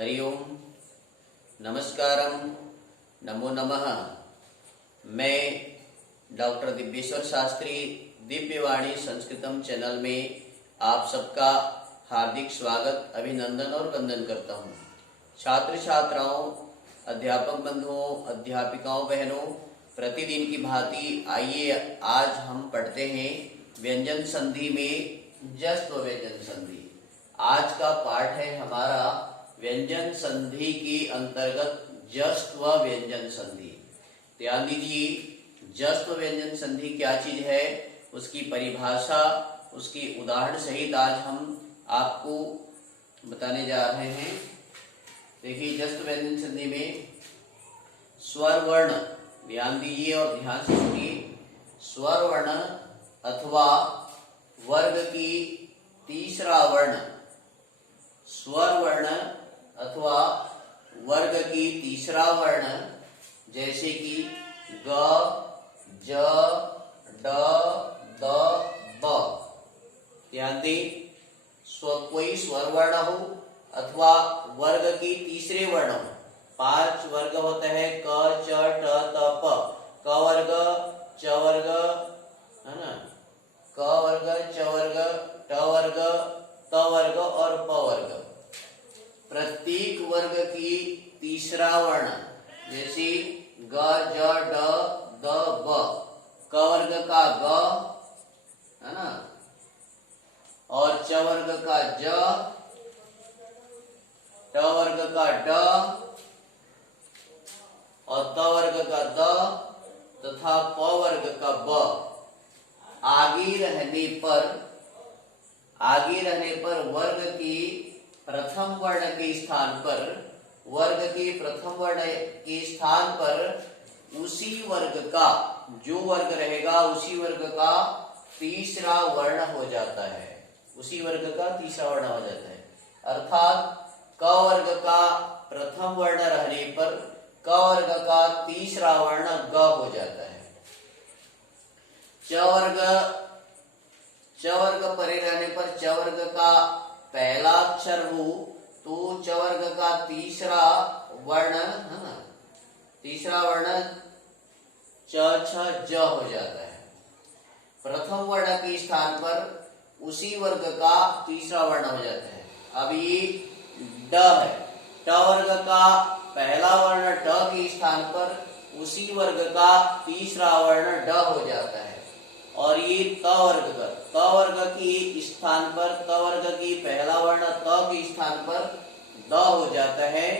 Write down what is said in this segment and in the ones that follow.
हरि ओम, नमस्कारम, नमो नमः। मैं doctor दिव्येश्वर Shastri Divyavani संस्कृतम channel में आप सबका हार्दिक स्वागत, अभिनंदन और वंदन करता हूँ। छात्र छात्राओं, अध्यापक बंधुओं, अध्यापिकाओं बहनों, प्रतिदिन की भांति आइए आज हम पढ़ते हैं व्यंजन संधि में जस्त्व व्यंजन संधि। आज का पाठ है हमारा व्यंजन संधि के अंतर्गत जस्त्व व्यंजन संधि। ध्यान दीजिए, जस्त्व व्यंजन संधि क्या चीज है, उसकी परिभाषा, उसकी उदाहरण सहित आज हम आपको बताने जा रहे हैं। देखिए, जस्त्व व्यंजन संधि में स्वर वर्ण, ध्यान दीजिए और ध्यान से सुनिए, स्वर वर्ण अथवा वर्ग की तीसरा वर्ण, स्वर वर्ण अथवा वर्ग की तीसरा वर्ण जैसे कि ग, ज, ड, द, ब। ध्यान दें, कोई स्वर वर्ण हो अथवा वर्ग की तीसरे वर्ण हो। 5 वर्ग होते हैं, क, च, ट, त, प। क वर्ग, च वर्ग, है ना, क वर्ग, च वर्ग, ट वर्ग, त वर्ग और प वर्ग। प्रत्येक वर्ग की तीसरा वर्ण जैसे ग, ज, ड, द, ब। क वर्ग का ग, है ना, और च वर्ग का ज, ट वर्ग का ड और त वर्ग का द तथा प वर्ग का ब। आगे रहने पर वर्ग की प्रथम वर्ण के स्थान पर, वर्ग के प्रथम वर्ण के स्थान पर उसी वर्ग का, जो वर्ग रहेगा उसी वर्ग का तीसरा वर्ण हो जाता है। उसी वर्ग का तीसरा वर्ण हो जाता है। अर्थात क वर्ग का प्रथम वर्ण रहने पर क वर्ग का तीसरा वर्ण ग हो जाता है। च वर्ग परे रहने पर च वर्ग का पहला अक्षर हो तो च वर्ग का तीसरा वर्ण, है ना, तीसरा वर्ण च, छ, ज हो जाता है। प्रथम वर्ण के स्थान पर उसी वर्ग का तीसरा वर्ण हो जाता है। अब ये ड है, ट वर्ग का पहला वर्ण ट के स्थान पर उसी वर्ग का तीसरा वर्ण ड हो जाता है। और ये त वर्ग के स्थान पर, त वर्ग की पहला वर्ण त के स्थान पर द हो जाता है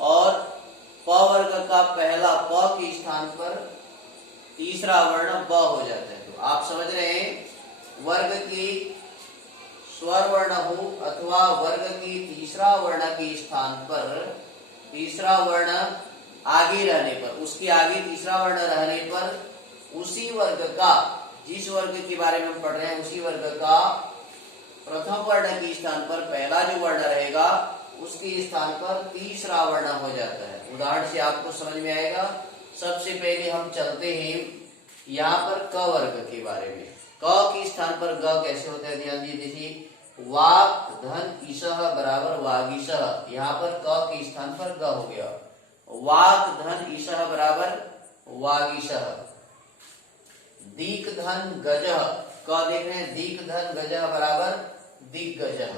और प वर्ग का पहला प के स्थान पर तीसरा वर्ण ब हो जाता है। तो आप समझ रहे हैं, वर्ग की स्वर वर्ण हो अथवा वर्ग की तीसरा वर्ण के स्थान पर तीसरा वर्ण आगे रहने पर, उसके आगे तीसरा वर्ण रहने पर उसी वर्ग का, जिस वर्ग के बारे में हम पढ़ रहे हैं उसी वर्ग का प्रथम वर्ण के स्थान पर पहला जो वर्ण रहेगा उसके स्थान पर तीसरा वर्ण हो जाता है। उदाहरण से आपको समझ में आएगा। सबसे पहले हम चलते हैं यहाँ पर क वर्ग के बारे में। क के स्थान पर ग कैसे होता है, ध्यान दीजिए। वाक धन ईशः बराबर वागीशः, यहाँ पर क के स्थान पर ग हो गया। वाक धन ईशः बराबर वागीशः। दीक धन गजः, क देख रहे हैं, दीक धन गजः बराबर दिग्गजः।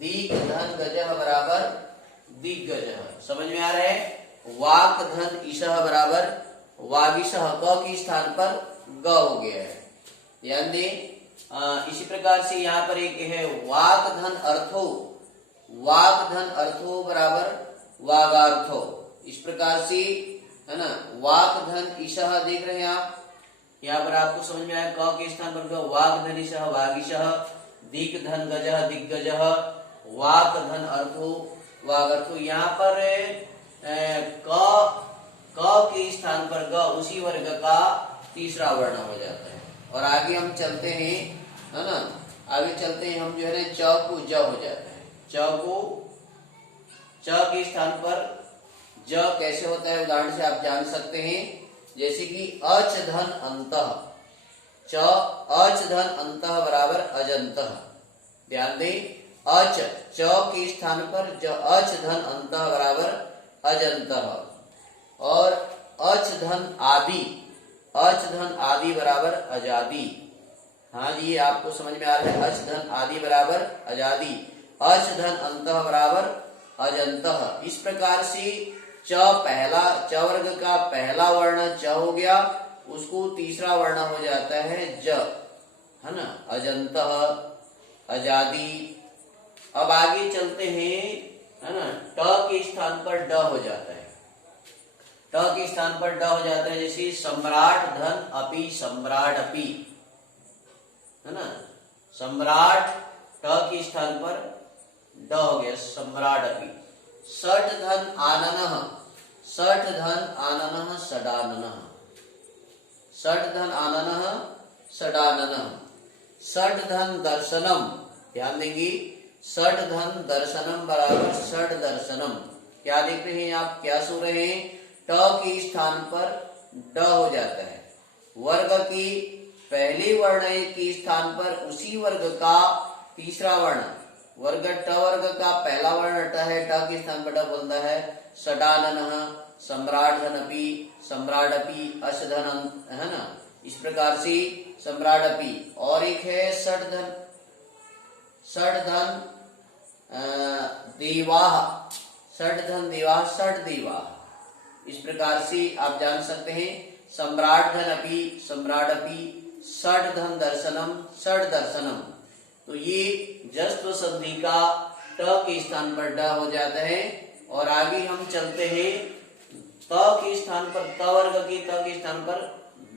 दीक धन गजः बराबर दिग्गजः। समझ में आ रहा है। वाक धन ईशः बराबर वागीशः, क के स्थान पर ग हो गया है। ध्यान दें। इसी प्रकार से यहाँ पर एक है वाक धन अर्थो, वाक धन अर्थो बराबर वागार्थो। इस प्रकार से, है ना, वाक धन ईशः देख रहे हैं आप, यहाँ पर आपको समझ में आया। क के स्थान पर वाक धन ईशः वागीशः, दीक धन गजः दिग्गजः, वाक धन अर्थो वागर्थो। यहाँ पर क के स्थान पर ग उसी वर्ग का तीसरा वर्ण हो जाता है। और आगे हम चलते हैं, है ना, आगे चलते हैं हम, जो है च को ज हो जाता है। च के स्थान पर ज कैसे होता है, उदाहरण से आप जान सकते हैं। जैसे कि अच धन अंतः, च अच धन अंतः बराबर अजंतः। ध्यान दें, अच, च के स्थान पर अच धन अंतः बराबर अजंतः, और अच धन आदि, अच धन आदि बराबर अजादि। हाँ जी, ये आपको समझ में आ रहा है। अच धन आदि बराबर अजादि, अच धन अंतः बराबर अजंतः। इस प्रकार से च पहला, च वर्ग का पहला वर्ण च हो गया, उसको तीसरा वर्ण हो जाता है ज, है ना, अजंतः, अजादि। अब आगे चलते हैं, है ना, ट के स्थान पर ड हो जाता है, ट के स्थान पर ड हो जाता है। जैसे सम्राट धन अपि, सम्राट अपि, है ना, सम्राट ट के स्थान पर ड हो गया, सम्राट अपि। सठ धन आननः, सठ धन आननः, षडाननः, सठ धन आननः, षडाननः। सठ धन दर्शनम, ध्यान देंगे, सठ धन दर्शनम बराबर षड दर्शनम। क्या देख रहे हैं आप, क्या सो रहे हैं, ट के स्थान पर ड हो जाता है। वर्ग की पहले वर्ण के स्थान पर उसी वर्ग का तीसरा वर्ण, वर्ग ट वर्ग का पहला वर्ण ट है, ट के स्थान पर ड बोलता है। षडाननः, सम्राट धन अपि, सम्राट अपि, अश धन, है ना, इस प्रकार से सम्राट अपि। और एक है षड धन, षड धन देवाः, षड धन देवाः, षड देवाः। इस प्रकार से आप जान सकते हैं, सम्राट धन अपि, सम्राट अपि, षड धन दर्शनम, षड दर्शनम। तो ये जस्त्व संधि का ट के स्थान पर ड हो जाता है। और आगे हम चलते हैं, त के स्थान पर, त वर्ग की त के स्थान पर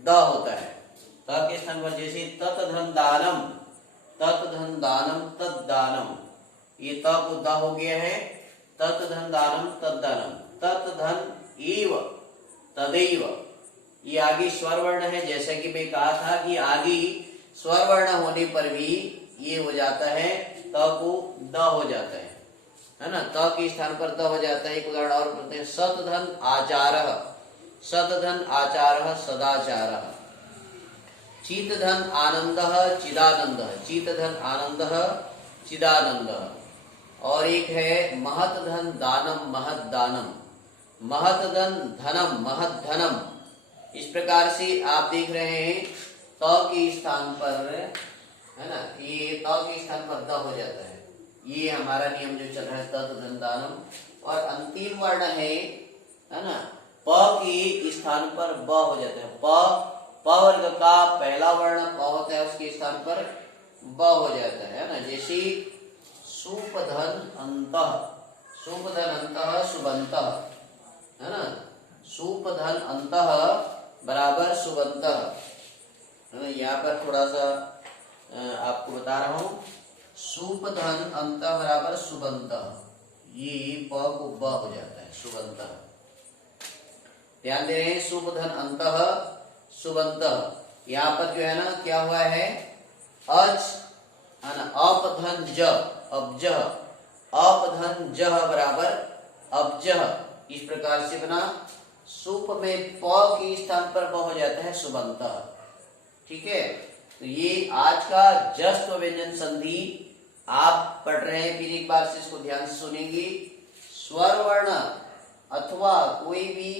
द होता है, त के स्थान पर। जैसे तत् धन दानम, तत् धन दानम, तद दानम, ये त को द हो गया है, तत् धन दानम, तद दानम। तत् धन एव, तदैव, ये आगे स्वर वर्ण है। जैसा कि मैं कहा था कि आगे स्वर वर्ण होने पर भी ये हो जाता है, त को द हो जाता है ना, त के स्थान पर द हो जाता है। एक उदाहरण और करते हैं, सत धन आचारः, सत धन आचारः, सदाचारः। चित धन आनंदः, चिदानंदः, चित धन आनंदः, चिदानंदः। और एक है महत धन दानम, महत दानम, महत धन धनम, महत धनम। इस प्रकार से आप देख रहे हैं, त के स्थान पर, है ना, ये त के स्थान पर द हो जाता है। ये हमारा नियम जो चल रहा है, तत् धन दानम। और अंतिम वर्ण है ना, प के स्थान पर ब हो जाता है। प वर्ग का पहला वर्ण प होता है, उसके स्थान पर ब हो जाता है ना। जैसे सूप धन अंतः, सूप धन अंतः, सुबंतः, है ना, सूप धन अंतः बराबर सुबंतः, है ना। यहाँ पर थोड़ा सा आपको बता रहा हूं, सूप धन अंतः बराबर सुबंतः, ये प को ब हो जाता है, सुबंतः। ध्यान दे रहे हैं, सूप धन अंतः, सुबंतः। यहाँ पर जो है ना, क्या हुआ है, अच, है ना, अप धन ज, अब्जः, अप धन जह बराबर अब्जः। इस प्रकार से बना, सूप में प के स्थान पर ब हो जाता है, सुबंतः। ठीक है, तो ये आज का जस्त्व व्यंजन संधि आप पढ़ रहे हैं। फिर एक बार से इसको ध्यान से सुनेंगे। स्वर वर्ण अथवा कोई भी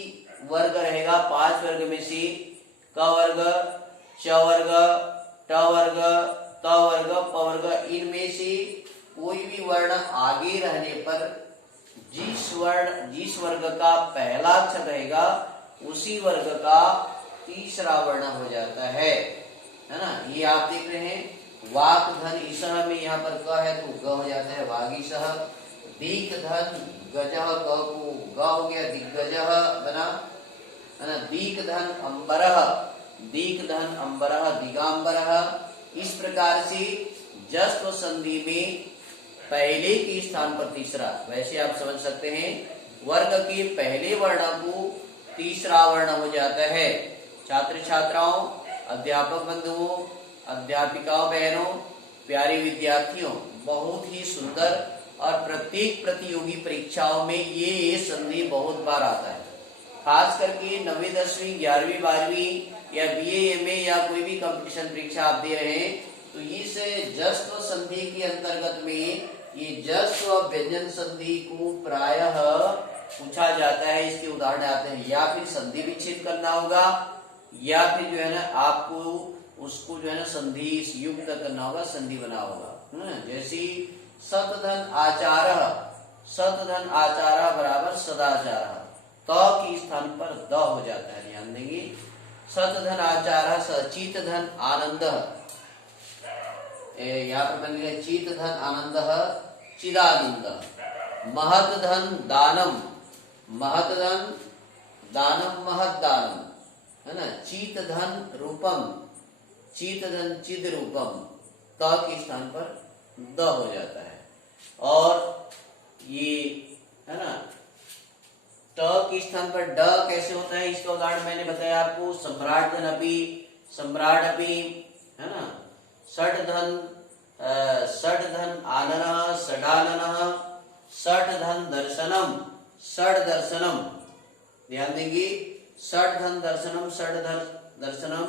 वर्ग रहेगा, 5 वर्ग में से, क वर्ग, च वर्ग, ट वर्ग, त वर्ग, प वर्ग, इनमें से कोई भी वर्ण आगे रहने पर जिस वर्ग का पहला अक्षर रहेगा, उसी वर्ग का तीसरा वर्ण हो जाता है ना। ये आप देख रहे हैं, वाक धन ईसह में यहाँ पर क है तो ग हो जाता है, वागीसह। दीक धन गजह, क को ग हो गया, दिग्गजः बना, है ना। दीक धन अंबरः, दीक धन अंबरः, दिगांबरः। इस प्रकार से जस्त्व संधि में पहले के स्थान पर तीसरा, वैसे आप समझ सकते हैं, वर्ग के पहले वर्ण को तीसरा वर्ण हो जाता है। छात्र छात्राओं, अध्यापक बंधुओं, अध्यापिकाओं, बहनों, प्यारे विद्यार्थियों, बहुत ही सुंदर और प्रत्येक प्रतियोगी परीक्षाओं में ये संधि बहुत बार आता है। खास करके 9वीं 10वीं 11वीं 12वीं या BA MA या कोई भी कंपटीशन परीक्षा आप दे रहे हैं, तो इस जस्त्व संधि के अंतर्गत में ये जस्व और व्यंजन संधि को प्रायः पूछा जाता है। इसके उदाहरण आते हैं, या फिर संधि विच्छेद करना होगा, या फिर जो है ना आपको उसको जो है ना संधि युक्त करना होगा, संधि बना होगा। जैसे सतधन आचार, सतधन आचार बराबर सदाचार, त के स्थान पर द हो जाता है, ध्यान देंगे। सतधन आचार सचित धन आनंद, यहाँ पर बन गया चित धन आनंद चिदानंद। महत धन दानम, महत धन दानम महत दानम, है ना। चित धन रूपम, चित धन चिद रूपम, त के स्थान पर द हो जाता है। और ये है ना ट के स्थान पर ड कैसे होता है, इसका उदाहरण मैंने बताया आपको। सम्राट धन अपि, सम्राट अपि, है ना। षट धन आननः षडाननः, षट धन दर्शनम, षड दर्शनम, ध्यान देंगे। षट धन दर्शनम, षड धन दर्शनम,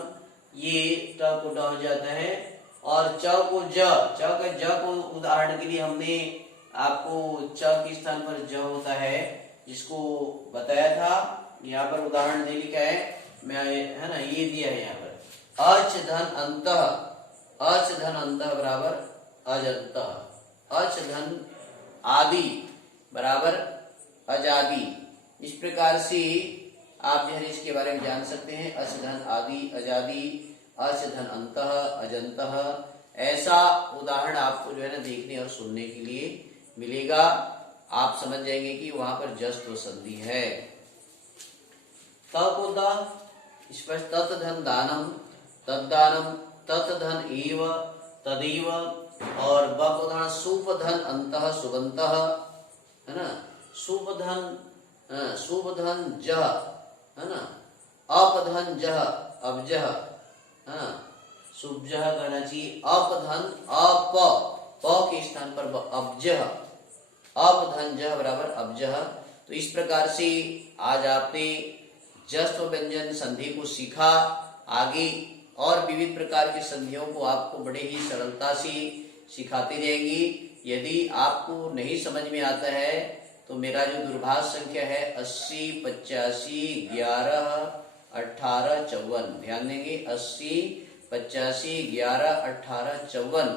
ये ट को ड हो जाता है। और च को ज, च के ज को उदाहरण के लिए हमने आपको च के स्थान पर ज होता है, जिसको बताया था। यहाँ पर उदाहरण दे लिखा है, मैं है ना, ये दिया है यहाँ पर। अच धन अंतः, अच धन अंतः बराबर अजंतः, अच धन आदि बराबर अजादि। इस प्रकार से आप जो है इसके बारे में जान सकते हैं। अच धन आदि अजादि, अच धन अंतः अजंतः, ऐसा उदाहरण आपको जो है ना देखने और सुनने के लिए मिलेगा। आप समझ जाएंगे कि वहां पर जस्व संधि है। त को द, स्पष्ट तत् धन दानम तद्दानम, तत् धन एव तदेव। और ब को उदाहरण सुप धन अंतः सुबंतः, है ना। सुप धन जह, है ना। अप धन जह अब्जह, है ना। सुबजह कहना चाहिए। अप धन अप, प के स्थान पर अब्जह, अप धन जह बराबर अब्जह। तो इस प्रकार से आज आपने जस्व व्यंजन संधि को सीखा। आगे और विविध प्रकार की संधियों को आपको बड़े ही सरलता से सिखाते रहेंगे। यदि आपको नहीं समझ में आता है तो मेरा जो दूरभाष संख्या है 80 85 11 18 54, ध्यान देंगे 80 85 11 18 54,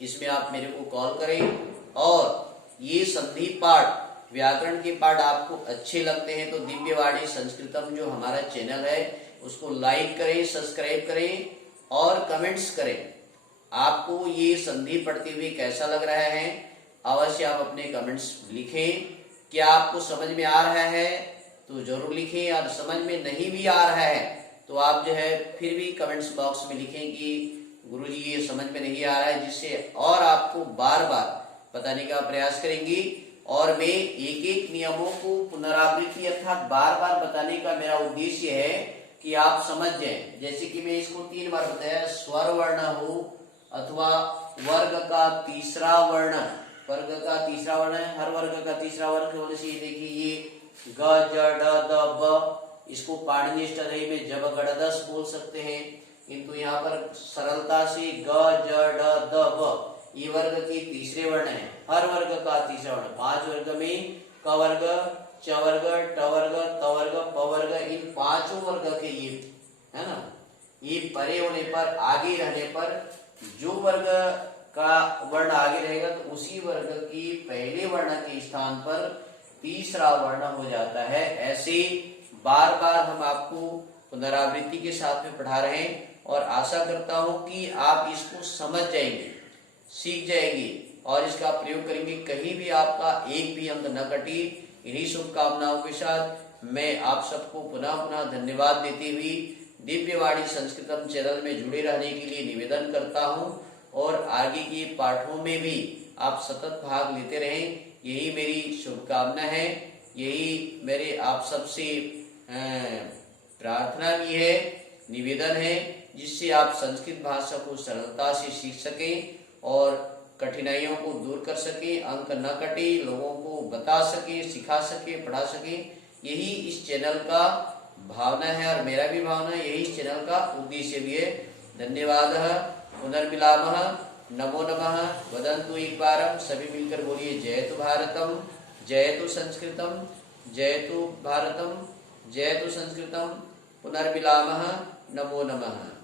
इसमें आप मेरे को कॉल करें। और ये संधि पाठ, व्याकरण के पाठ आपको अच्छे लगते हैं तो दिव्यवाणी संस्कृतम जो हमारा चैनल है उसको लाइक करें, सब्सक्राइब करें और कमेंट्स करें। आपको ये संधि पढ़ते हुए कैसा लग रहा है अवश्य आप अपने कमेंट्स लिखें। क्या आपको समझ में आ रहा है तो जरूर लिखें, और समझ में नहीं भी आ रहा है तो आप जो है फिर भी कमेंट्स बॉक्स में लिखें कि गुरुजी ये समझ में नहीं आ रहा है, जिससे और आपको बार बार बताने का प्रयास करेंगे। और मैं एक एक नियमों को पुनरावृत्ति अर्थात बार बार बताने का मेरा उद्देश्य है कि आप समझ जाएं। जैसे कि मैं इसको 3 बार बताया, स्वर वर्ण हो अथवा वर्ग का तीसरा वर्ण, वर्ग का तीसरा वर्ण है, हर वर्ग का तीसरा वर्ण होने से देखिए ये ग ज ड द ब, इसको पाणिनि अष्टाध्यायी में जब गणदस बोल सकते हैं, किंतु यहाँ पर सरलता से ग ज ड द ब ये वर्ग के तीसरे वर्ण है। हर वर्ग का तीसरा वर्ण, 5 वर्ग में क वर्ग च वर्ग ट वर्ग त वर्ग प वर्ग, इन 5 वर्ग के ये है ना, ये परे होने पर आगे रहने पर जो वर्ग का वर्ण आगे रहेगा तो उसी वर्ग की पहले वर्ण के स्थान पर तीसरा वर्ण हो जाता है। ऐसे बार बार हम आपको पुनरावृत्ति के साथ में पढ़ा रहे हैं और आशा करता हूं कि आप इसको समझ जाएंगे, सीख जाएंगे और इसका प्रयोग करेंगे। कहीं भी आपका एक भी अंक न कटे। इन्हीं शुभकामनाओं के साथ मैं आप सबको पुनः पुनः धन्यवाद देते हुए दिव्यवाणी संस्कृतम चैनल में जुड़े रहने के लिए निवेदन करता हूं और आगे के पाठों में भी आप सतत भाग लेते रहें, यही मेरी शुभकामना है, यही मेरे आप सबसे प्रार्थना भी है, निवेदन है, जिससे आप संस्कृत भाषा को सरलता से सीख सकें और कठिनाइयों को दूर कर सके, अंक न कटे, लोगों को बता सके, सिखा सके, पढ़ा सके। यही इस चैनल का भावना है और मेरा भी भावना यही इस चैनल का उद्देश्य भी है। धन्यवाद। पुनर्मिलामः। नमो नमः वदन्तु एक बार सभी मिलकर बोलिए जयतु भारतम जयतु संस्कृतम जयतु भारतम जयतु संस्कृतम पुनर्मिलामः नमो नमः।